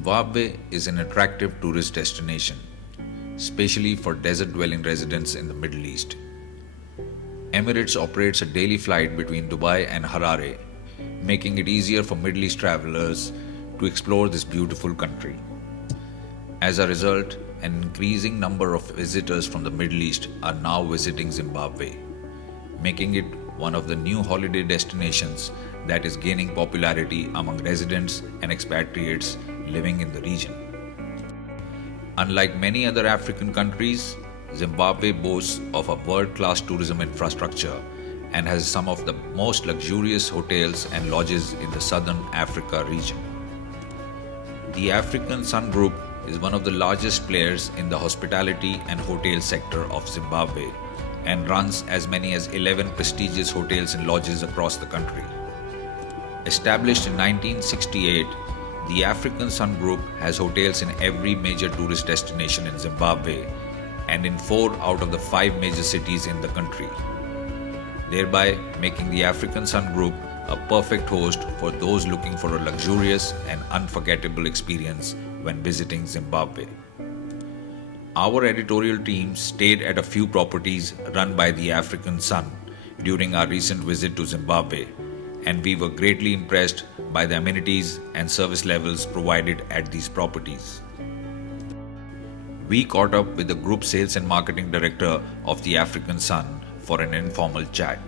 Zimbabwe is an attractive tourist destination, especially for desert-dwelling residents in the Middle East. Emirates operates a daily flight between Dubai and Harare, making it easier for Middle East travelers to explore this beautiful country. As a result, an increasing number of visitors from the Middle East are now visiting Zimbabwe, making it one of the new holiday destinations that is gaining popularity among residents and expatriates living in the region. Unlike many other African countries, Zimbabwe boasts of a world-class tourism infrastructure and has some of the most luxurious hotels and lodges in the southern Africa region. The African Sun Group is one of the largest players in the hospitality and hotel sector of Zimbabwe and runs as many as 11 prestigious hotels and lodges across the country. Established in 1968, the African Sun Group has hotels in every major tourist destination in Zimbabwe and in 4 out of the 5 major cities in the country, thereby making the African Sun Group a perfect host for those looking for a luxurious and unforgettable experience when visiting Zimbabwe. Our editorial team stayed at a few properties run by the African Sun during our recent visit to Zimbabwe, and we were greatly impressed by the amenities and service levels provided at these properties. We caught up with the Group Sales and Marketing Director of the African Sun for an informal chat.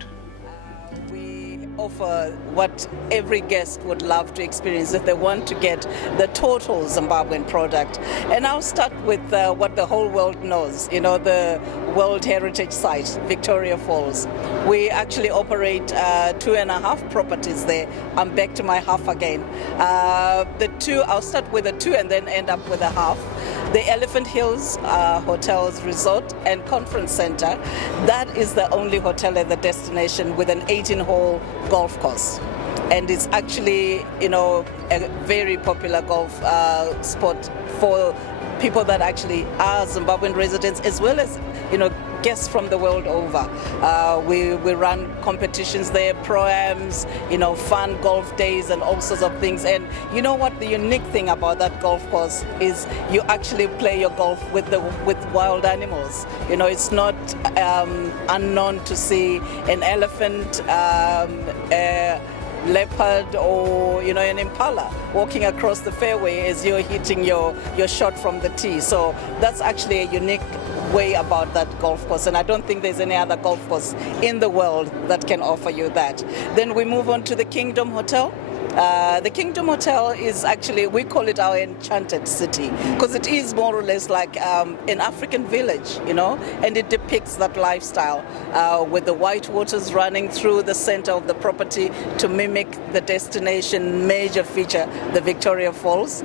We offer what every guest would love to experience if they want to get the total Zimbabwean product. And I'll start with what the whole world knows, the World Heritage Site, Victoria Falls. We actually operate 2.5 properties there. I'm back to my half again. I'll start with the 2 and then end up with a half. The Elephant Hills Hotels Resort and Conference Center, that is the only hotel at the destination with an 18-hole golf course. And it's actually, a very popular golf spot for people that actually are Zimbabwean residents as well as, guests from the world over. We run competitions there, pro-ams, fun golf days and all sorts of things. And you know what the unique thing about that golf course is you actually play your golf with wild animals. It's not unknown to see an elephant, a leopard or an impala walking across the fairway as you're hitting your shot from the tee. So that's actually a unique way about that golf course, and I don't think there's any other golf course in the world that can offer you that. Then we move on to the Kingdom Hotel. The Kingdom Hotel is actually, we call it our enchanted city because it is more or less like an African village, and it depicts that lifestyle with the white waters running through the center of the property to mimic the destination major feature, the Victoria Falls.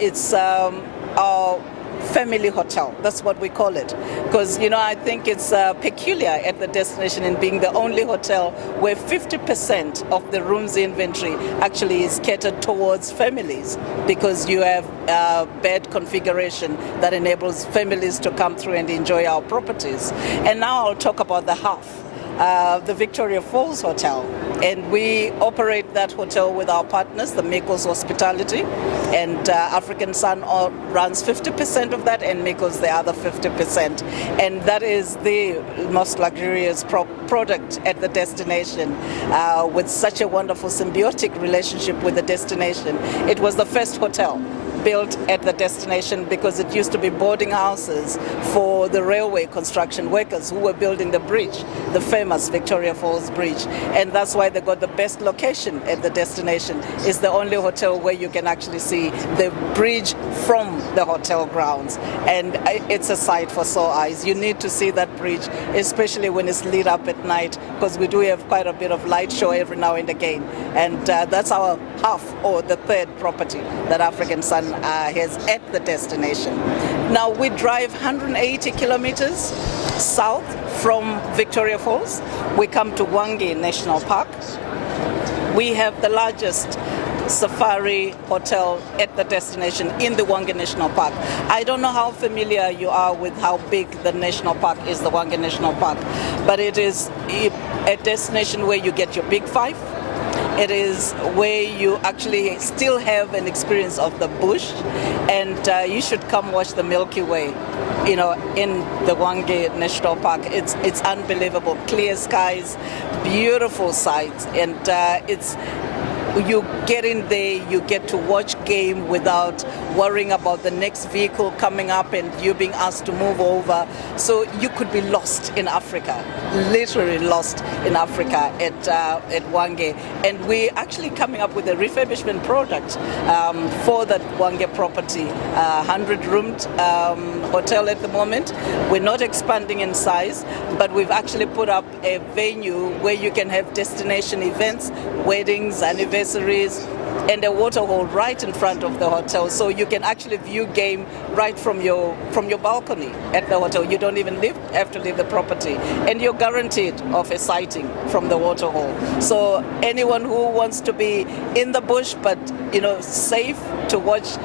It's our family hotel, that's what we call it, because I think it's peculiar at the destination in being the only hotel where 50% of the rooms inventory actually is catered towards families, because you have bed configuration that enables families to come through and enjoy our properties. And now I'll talk about the half. The Victoria Falls Hotel, and we operate that hotel with our partners, the Mikos Hospitality, and African Sun runs 50% of that and Mikos the other 50%, and that is the most luxurious product at the destination with such a wonderful symbiotic relationship with the destination. It was the first hotel built at the destination because it used to be boarding houses for the railway construction workers who were building the bridge, the famous Victoria Falls Bridge. And that's why they got the best location at the destination. It's the only hotel where you can actually see the bridge from the hotel grounds. And it's a sight for sore eyes. You need to see that bridge, especially when it's lit up at night, because we do have quite a bit of light show every now and again. And that's our half, or the third property that African Sun has at the destination. Now we drive 180 kilometers south from Victoria Falls. We come to Hwange National Park. We have the largest safari hotel at the destination in the Hwange National Park. I don't know how familiar you are with how big the national park is, the Hwange National Park, but it is a destination where you get your big five. It is where you actually still have an experience of the bush, and you should come watch the Milky Way, in the Hwange National Park. It's unbelievable. Clear skies, beautiful sights, and you get in there, you get to watch game without worrying about the next vehicle coming up and you being asked to move over. So you could be lost in Africa, literally lost in Africa at Hwange. And we're actually coming up with a refurbishment project for that Hwange property, 100-roomed hotel at the moment. We're not expanding in size, but we've actually put up a venue where you can have destination events, weddings, anniversaries, and a waterhole right in front of the hotel, so you can actually view game right from your balcony at the hotel. You don't even have to leave the property, and you're guaranteed of a sighting from the waterhole. So anyone who wants to be in the bush but safe to watch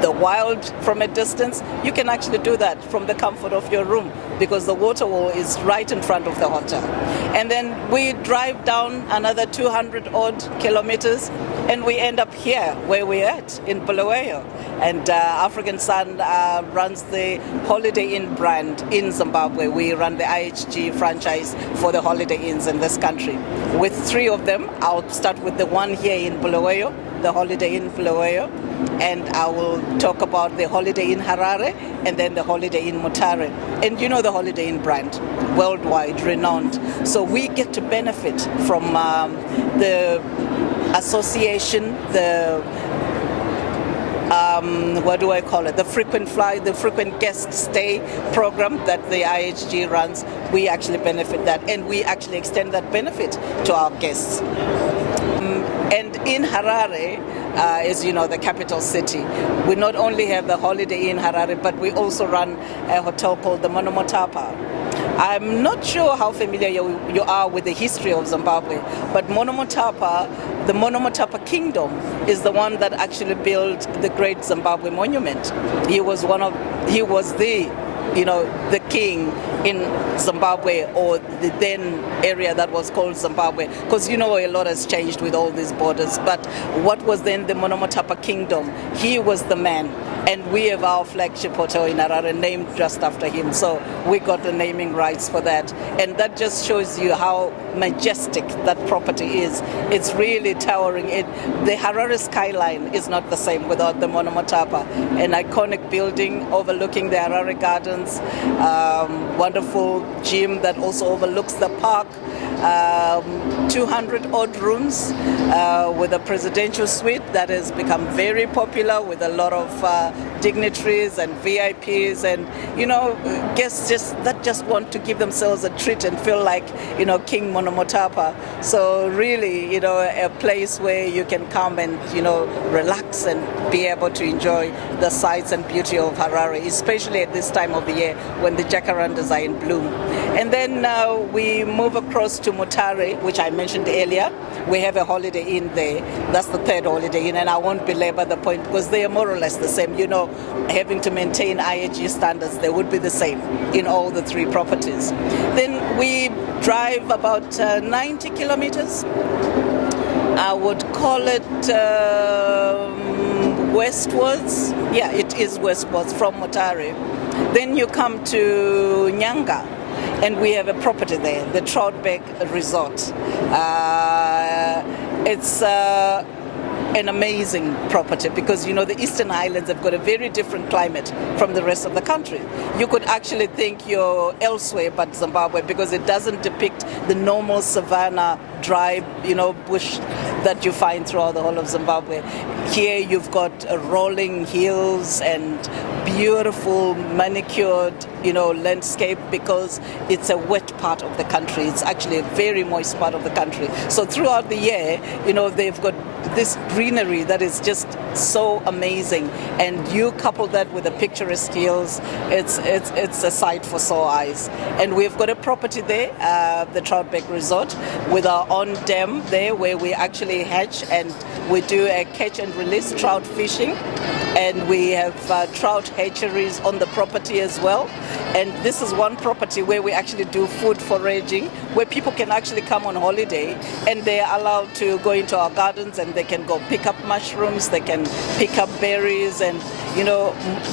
the wild from a distance, you can actually do that from the comfort of your room, because the waterhole is right in front of the hotel. And then we drive down another 200 odd kilometers, and we end up here where we're at in Bulawayo. And African Sun runs the Holiday Inn brand in Zimbabwe. We run the IHG franchise for the Holiday Inns in this country. With 3 of them, I'll start with the one here in Bulawayo, the Holiday Inn Bulawayo, and I will talk about the Holiday Inn Harare and then the Holiday Inn Mutare. And you know the Holiday Inn brand, worldwide renowned. So we get to benefit from the association, the the frequent guest stay program that the IHG runs. We actually benefit that, and we actually extend that benefit to our guests. And in Harare, as you know, the capital city, we not only have the Holiday Inn Harare, but we also run a hotel called the Monomotapa. I'm not sure how familiar you are with the history of Zimbabwe, but the Monomotapa Kingdom is the one that actually built the Great Zimbabwe Monument. He was the king in Zimbabwe, or the then area that was called Zimbabwe, because a lot has changed with all these borders. But what was then the Monomotapa Kingdom, he was the man. And we have our flagship hotel in Harare named just after him. So we got the naming rights for that. And that just shows you how majestic that property is. It's really towering. The Harare skyline is not the same without the Monomotapa. An iconic building overlooking the Harare Gardens, wonderful gym that also overlooks the park, 200 odd rooms with a presidential suite that has become very popular with a lot of dignitaries and VIPs and guests just want to give themselves a treat and feel like King Monomotapa. So really a place where you can come and relax and be able to enjoy the sights and beauty of Harare, especially at this time of the year when the jacarandas are in bloom. And then we move across to Mutare, which I mentioned earlier. We have a Holiday Inn there. That's the 3rd Holiday Inn, and I won't belabor the point because they are more or less the same. Having to maintain IHG standards, they would be the same in all the 3 properties. Then we drive about 90 kilometers. I would call it westwards. Yeah, it is westwards from Mutare. Then you come to Nyanga, and we have a property there, the Troutbeck Resort. It's an amazing property because the Eastern Highlands have got a very different climate from the rest of the country. You could actually think you're elsewhere but Zimbabwe, because it doesn't depict the normal savanna, dry, bush that you find throughout the whole of Zimbabwe. Here you've got rolling hills and beautiful manicured, landscape, because it's a wet part of the country. It's actually a very moist part of the country. So throughout the year, they've got this greenery that is just so amazing. And you couple that with the picturesque hills, it's a sight for sore eyes. And we've got a property there, the Troutbeck Resort, with our own dam there where we actually hatch and we do a catch and release trout fishing. And we have trout hatcheries on the property as well. And this is one property where we actually do food foraging where people can actually come on holiday and they're allowed to go into our gardens and they can go pick up mushrooms, they can pick up berries, and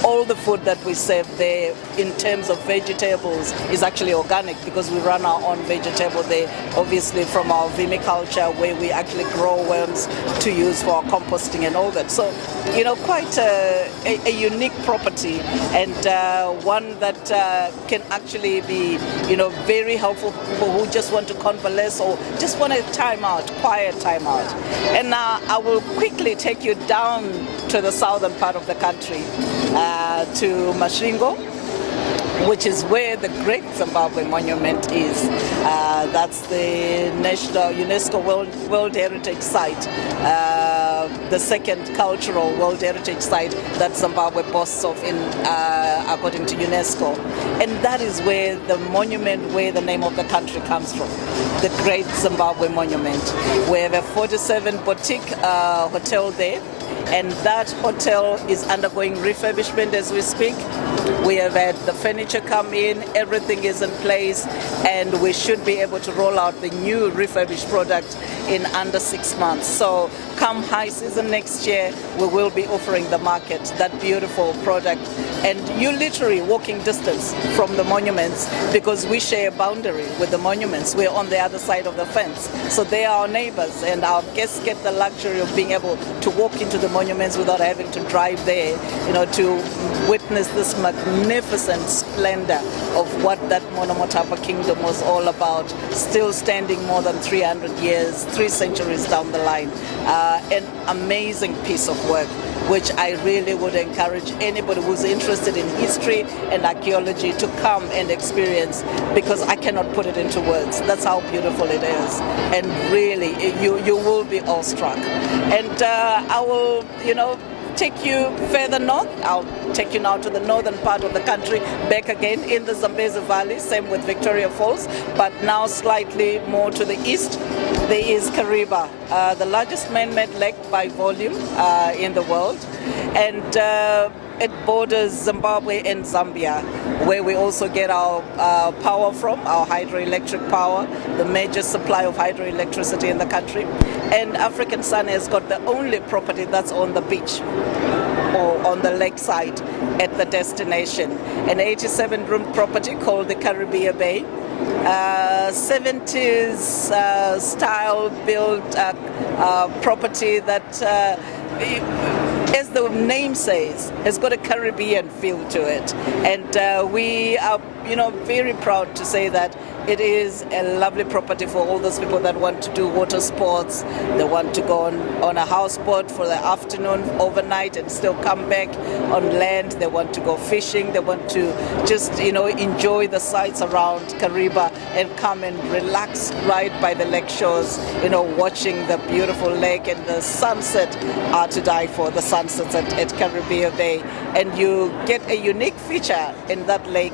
all the food that we serve there in terms of vegetables is actually organic because we run our own vegetable there, obviously from our vimiculture where we actually grow worms to use for our composting and all that. So, quite a unique property, and one that can actually be, very helpful for people who just want to convalesce or just want a time out, quiet time out. And now I will quickly take you down to the southern part of the country, to Masvingo, which is where the Great Zimbabwe Monument is. That's the National UNESCO World Heritage Site, the second cultural World Heritage Site that Zimbabwe boasts of according to UNESCO. And that is where the monument, where the name of the country comes from, the Great Zimbabwe Monument. We have a 47 boutique hotel there, and that hotel is undergoing refurbishment as we speak. We have had the furniture come in, everything is in place, and we should be able to roll out the new refurbished product in under 6 months. So come high season next year, we will be offering the market that beautiful product. And you're literally walking distance from the monuments because we share a boundary with the monuments. We're on the other side of the fence. So they are our neighbors, and our guests get the luxury of being able to walk into the monuments without having to drive there, to witness this magnificent splendor of what that Monomotapa kingdom was all about, still standing more than 300 years, 3 centuries down the line. An amazing piece of work, which I really would encourage anybody who's interested in history and archaeology to come and experience, because I cannot put it into words. That's how beautiful it is. And really, you will be awestruck. And I will, take you further north. I'll take you now to the northern part of the country, back again in the Zambezi Valley, same with Victoria Falls, but now slightly more to the east. There is Kariba, the largest man-made lake by volume in the world, and it borders Zimbabwe and Zambia, where we also get our power from, our hydroelectric power, the major supply of hydroelectricity in the country. And African Sun has got the only property that's on the beach or on the lakeside at the destination. An 87-room property called the Caribbean Bay. 70s style built property that, as the name says, has got a Caribbean feel to it. And we are, very proud to say that it is a lovely property for all those people that want to do water sports. They want to go on a houseboat for the afternoon, overnight, and still come back on land. They want to go fishing. They want to just, enjoy the sights around Kariba and come and relax right by the lake shores, watching the beautiful lake, and the sunset are to die for, the sunsets at Caribbean Bay. And you get a unique feature in that lake,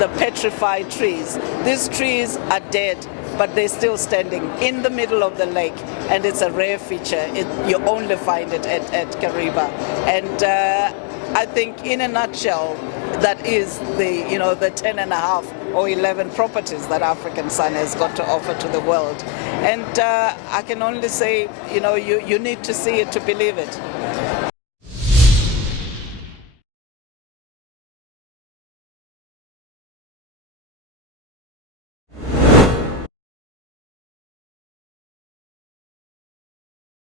the petrified trees. These trees are dead, but they're still standing in the middle of the lake, and it's a rare feature. You only find it at Kariba. And I think in a nutshell, that is the 10 and a half or 11 properties that African Sun has got to offer to the world. And I can only say, you need to see it to believe it.